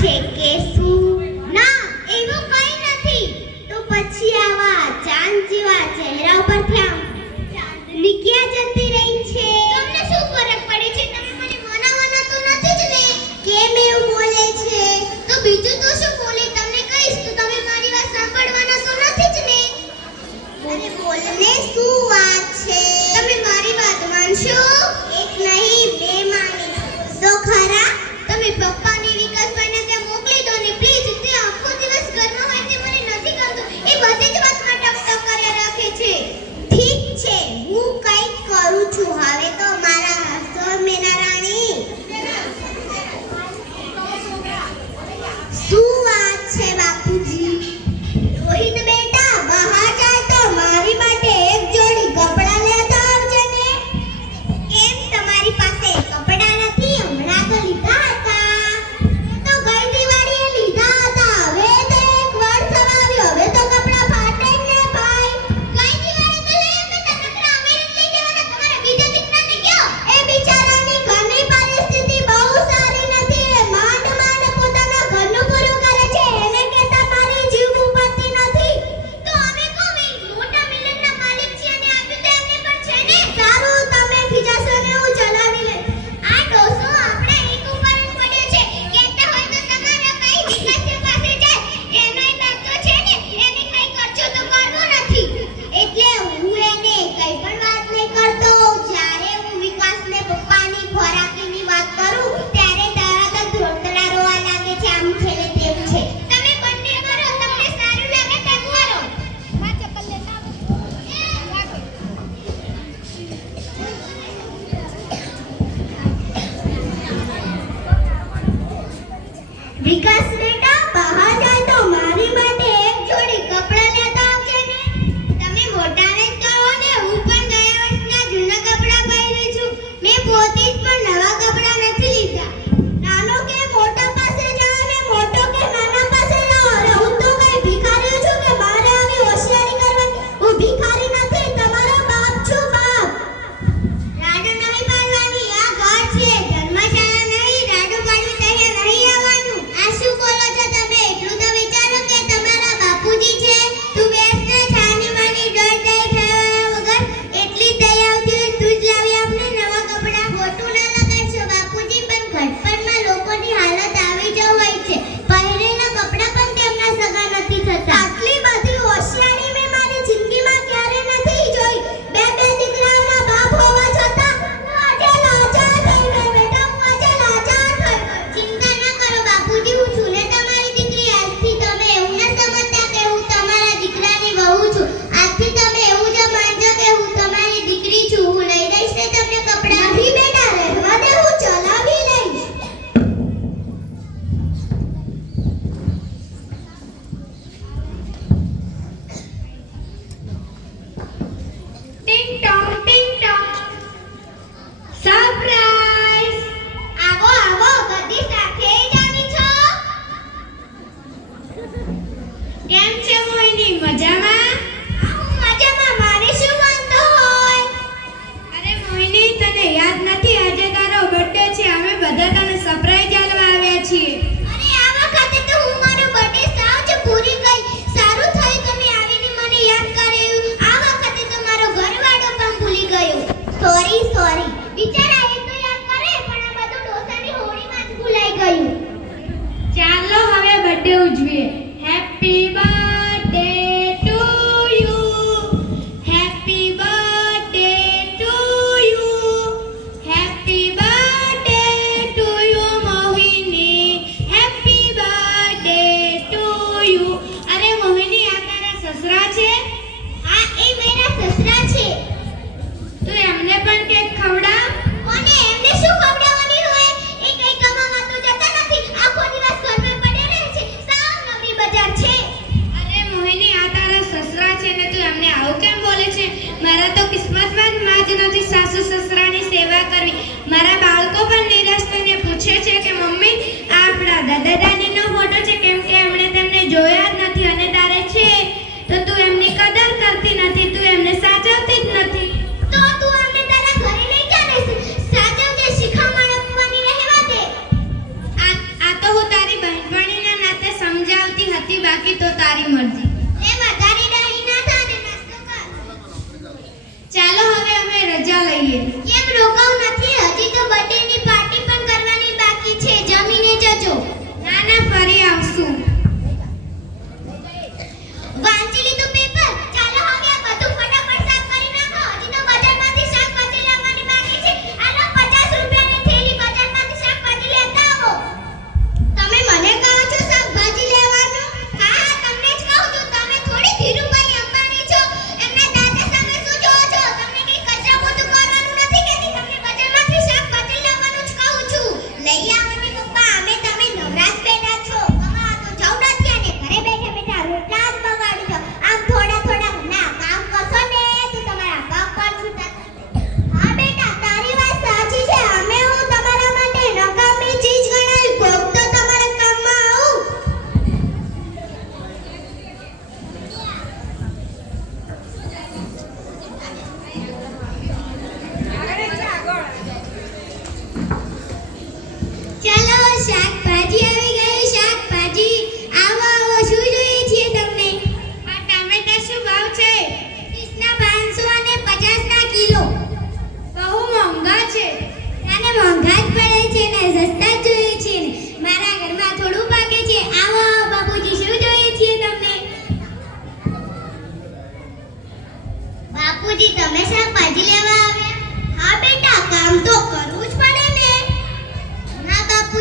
છે કે શું? ના, એવું કંઈ નથી. તો પછી આવા ચાંદ જેવા ચહેરા ઉપરથી આમ નીકળ્યા ક્યાં જતી રહી છે.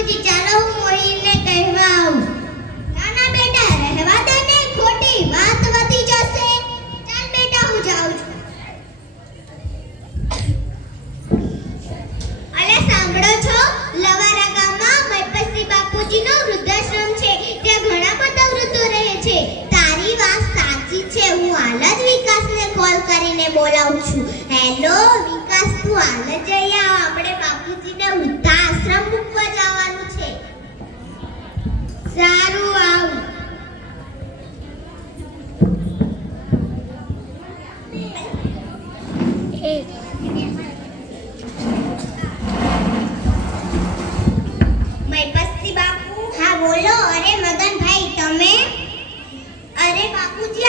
માંથી ચાલો વૃદ્ધાશ્રમ છે. ત્યાં ઘણા બધા વૃદ્ધો રહે છે. તારી વાત સાચી છે. હું હાલ જ વિકાસને કોલ કરીને બોલાવું છું. હેલો વિકાસ, તું હાલ જ જઈ આવ. આપણે બાપુજી બોલો અરે મગનભાઈ તમે? અરે બાપુજી